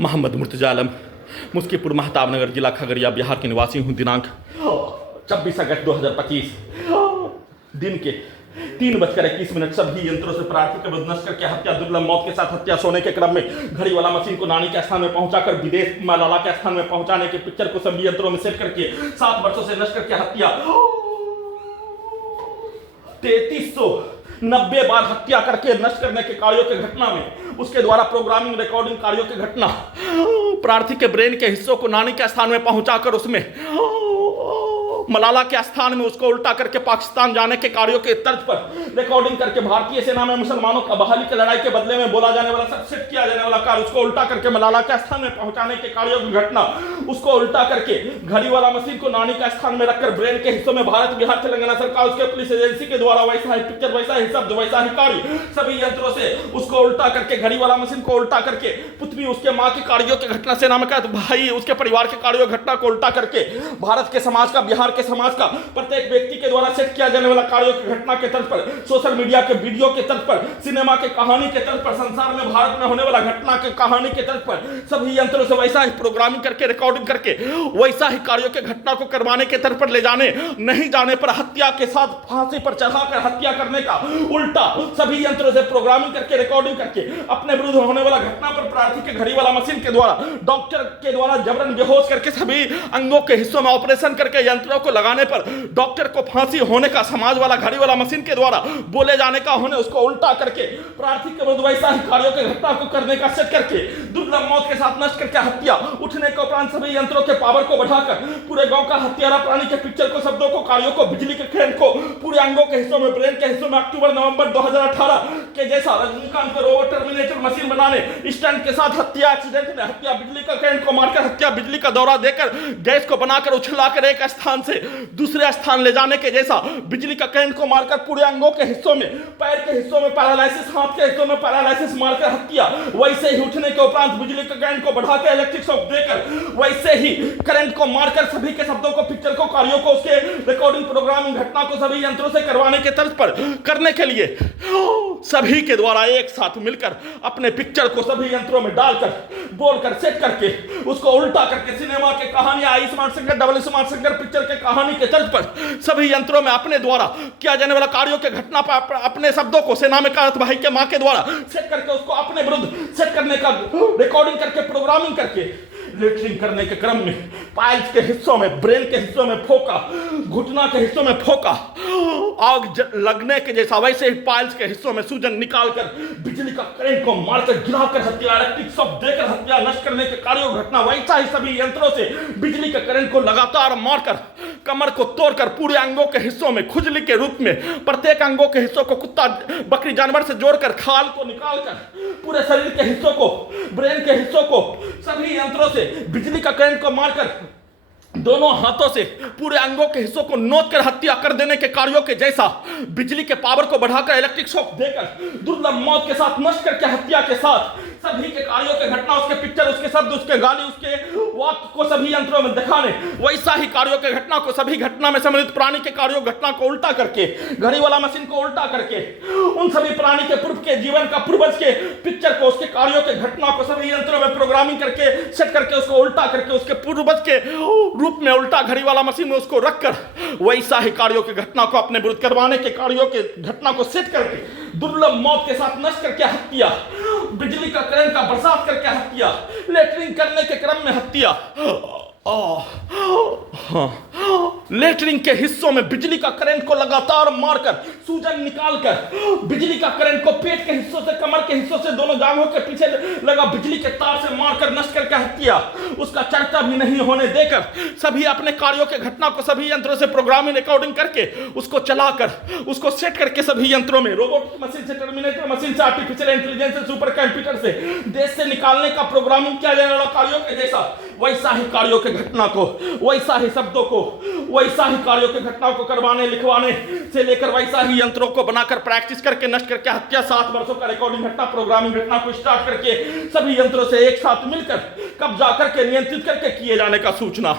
मोहम्मद मुर्तजा आलम, मुस्कीपुर महताब नगर, जिला खगड़िया, बिहार के निवासी हूँ। दिनांक 26 अगस्त 2025 दिन के 3:21 सभी यंत्रों से प्रार्थी का नष्ट करके हत्या, दुर्लभ मौत के साथ हत्या। सोने के क्रम में घड़ी वाला मशीन को नानी के स्थान में पहुंचाकर विदेश मलाला के स्थान में पहुंचाने के पिक्चर को सभी यंत्रों में सेट करके 7 वर्षों से नष्ट करके हत्या। 3390 बार हत्या करके नष्ट करने के कार्यों की घटना में उसके द्वारा प्रोग्रामिंग रिकॉर्डिंग कार्यों की घटना। प्रार्थी के ब्रेन के हिस्सों को नानी के स्थान में पहुंचाकर उसमें मलाला के स्थान में उसको उल्टा करके पाकिस्तान जाने के कार्यों के तर्ज पर रिकॉर्डिंग करके भारतीय सेना में मुसलमानों का बहाली की लड़ाई के बदले में बोला जाने वाला सबसे किया जाने वाला कार्य, उसको उल्टा करके मलाला के स्थान में पहुंचाने के कार्यों की घटना। उसको उल्टा करके घड़ी वाला मशीन को नानी का स्थान में रखकर ब्रेन के हिस्सों में भारत, बिहार, तेलंगाना सरकार, उसके पुलिस एजेंसी के द्वारा वैसा ही पिक्चर, वैसा ही शब्द, वैसा ही कार्य सभी यंत्रों से उसको उल्टा करके घड़ी वाला मशीन को उल्टा करके पृथ्वी, उसके माँ के कार्यों की घटना, सेना में भाई, उसके परिवार के कार्यों घटना को उल्टा करके भारत के समाज का, बिहार के समाज का, प्रत्येक व्यक्ति के द्वारा सेट किया जाने वाला कार्यों की घटना के तर्ज पर, सोशल मीडिया के वीडियो के तर्ज पर, सिनेमा के कहानी के तर्ज पर, संसार में भारत में होने वाला घटना के कहानी के तर्ज पर सभी यंत्रों से वैसा ही प्रोग्रामिंग करके रिकॉर्डिंग करके वैसा ही कार्यों के घटना को करवाने के तर्ज पर ले जाने, नहीं जाने पर हत्या के साथ फांसी पर चढ़ाकर हत्या करने का उल्टा सभी यंत्रों से प्रोग्रामिंग करके रिकॉर्डिंग करके अपने विरुद्ध होने वाला घटना पर प्रार्थी के घड़ी वाला मशीन के द्वारा डॉक्टर के द्वारा जबरन बेहोश करके सभी अंगों के हिस्सों में ऑपरेशन करके यंत्रों को लगाने पर डॉक्टर को फांसी होने का समाज वाला घड़ी वाला मशीन के द्वारा बोले जाने का होने उसको उल्टा करके प्रार्थी के विरुद्ध वैसा ही कार्यों के घटना को करने का सेट करके दुर्लभ मौत के साथ नष्ट करके हत्या। उठने के उपरांत सभी यंत्रों के पावर को बढ़ाकर पूरे गांव का हत्यारा प्राणी के पिक्चर को, शब्दों को, कार्यों को, बिजली के करंट को पूरे अंगों के हिस्सों में, ब्रेन के हिस्सों में अक्टूबर नवंबर 2018 के जैसा रजनीकांत को रोबोट टर्मिनेटर मशीन बनाने स्टंट के साथ हत्या, एक्सीडेंट में हत्या, बिजली का करंट को मारकर हत्या, बिजली का दौरा देकर गैस को बनाकर उछलाकर एक स्थान से दूसरे स्थान ले जाने के जैसा, बिजली का करंट को मारकर पूरे अंगों के हिस्सों में, पैर के हिस्सों में पैरालिसिस, हाथ के हिस्सों में पैरालिसिस मारकर हत्या। वैसे ही उठने के उपरांत बिजली का करंट को बढ़ाकर इलेक्ट्रिक शॉक देकर वैसे ही करंट को मारकर सभी के शब्दों को, पिक्चर को, कार्यों को, उसके रिकॉर्डिंग प्रोग्रामिंग घटना को सभी यंत्रों से करवाने के तर्ज पर करने के लिए सभी के द्वारा एक साथ मिलकर अपने पिक्चर को सभी यंत्रों में डालकर बोलकर सेट करके उसको उल्टा करके सिनेमा के कहानी, I smart singer, double smart singer picture के कहानी के तर्ज पर सभी यंत्रों में अपने द्वारा किया जाने वाला कार्यों के घटना पर अपने शब्दों को सेना में कारत भाई के मां के द्वारा सेट करके उसको अपने विरुद्ध सेट करने का रिकॉर्डिंग करके प्रोग्रामिंग करके लेटरिंग करने के क्रम में पाइल्स के हिस्सों में, ब्रेन के हिस्सों में फोका, घुटना के हिस्सों में फोका, आग लगने के जैसा वैसे ही पाइल्स के हिस्सों में सूजन निकालकर बिजली का करंट को मारकर गिराकर हत्या, इलेक्ट्रिक शॉक देकर हत्या, नष्ट करने के कार्यों घटना। वैसा ही सभी यंत्रों से बिजली का करंट को लगातार मारकर कमर को तोड़कर पूरे अंगों के हिस्सों में खुजली के रूप में प्रत्येक अंगों के हिस्सों को कुत्ता, बकरी जानवर से जोड़कर खाल को निकालकर पूरे शरीर के हिस्सों को, ब्रेन के हिस्सों को सभी यंत्रों से बिजली का करंट को मारकर दोनों हाथों से पूरे अंगों के हिस्सों को नोच कर हत्या कर देने के कार्यों के जैसा, बिजली के पावर को बढ़ाकर इलेक्ट्रिक शॉक देकर दुर्लभ मौत के साथ नष्ट करके हत्या के साथ सभी के कार्यों के घटना, उसके पिक्चर, उसके शब्द, उसके गाली, उसके वाक्य को सभी यंत्रों में दिखाने, वैसा ही कार्यों के घटना को सभी घटना में सम्मिलित प्राणी के कार्यों घटना को उल्टा करके, घड़ी वाला मशीन को उल्टा करके उन सभी प्राणी के पूर्व के जीवन का, पूर्वज के पिक्चर को, उसके कार्यों के घटना को सभी यंत्रों में प्रोग्रामिंग करके सेट करके उसको उल्टा करके उसके पूर्वज के रूप में उल्टा घड़ी वाला मशीन में उसको रखकर वैसा ही कार्यों की घटना को अपने विरुद्ध करवाने के कार्यों के घटना को सेट करके दुर्लभ मौत के साथ नष्ट करके हत्या, बिजली का करंट का बरसात करके हत्या, लेटरिंग करने के क्रम में हत्या, लेटरिंग के हिस्सों में बिजली का करंट को लगातार मारकर सूजन निकालकर बिजली का करंट को पेट के हिस्सों से, कमर के हिस्सों से, दोनों जांघों के पीछे लगा बिजली के तार से मारकर नष्ट करके हत्या, उसका चर्चा भी नहीं होने देकर सभी अपने कार्यों के घटना को सभी यंत्रों से प्रोग्रामिंग रिकॉर्डिंग करके उसको चलाकर उसको सेट करके सभी यंत्रों में, रोबोट मशीन से, टर्मिनेटर मशीन से, आर्टिफिशियल इंटेलिजेंस से, सुपर कंप्यूटर से देश से निकालने का प्रोग्रामिंग किया जाने वाला कार्यों के जैसा, वैसा ही कार्यों के घटना को, वैसा ही शब्दों को, वैसा ही कार्यों के घटनाओं को करवाने लिखवाने से लेकर वैसा ही यंत्रों को बनाकर प्रैक्टिस करके नष्ट करके हत्या, 7 वर्षों का रिकॉर्डिंग घटना, प्रोग्रामिंग घटना को स्टार्ट करके सभी यंत्रों से एक साथ मिलकर कब्जा करके नियंत्रित करके किए जाने का सूचना।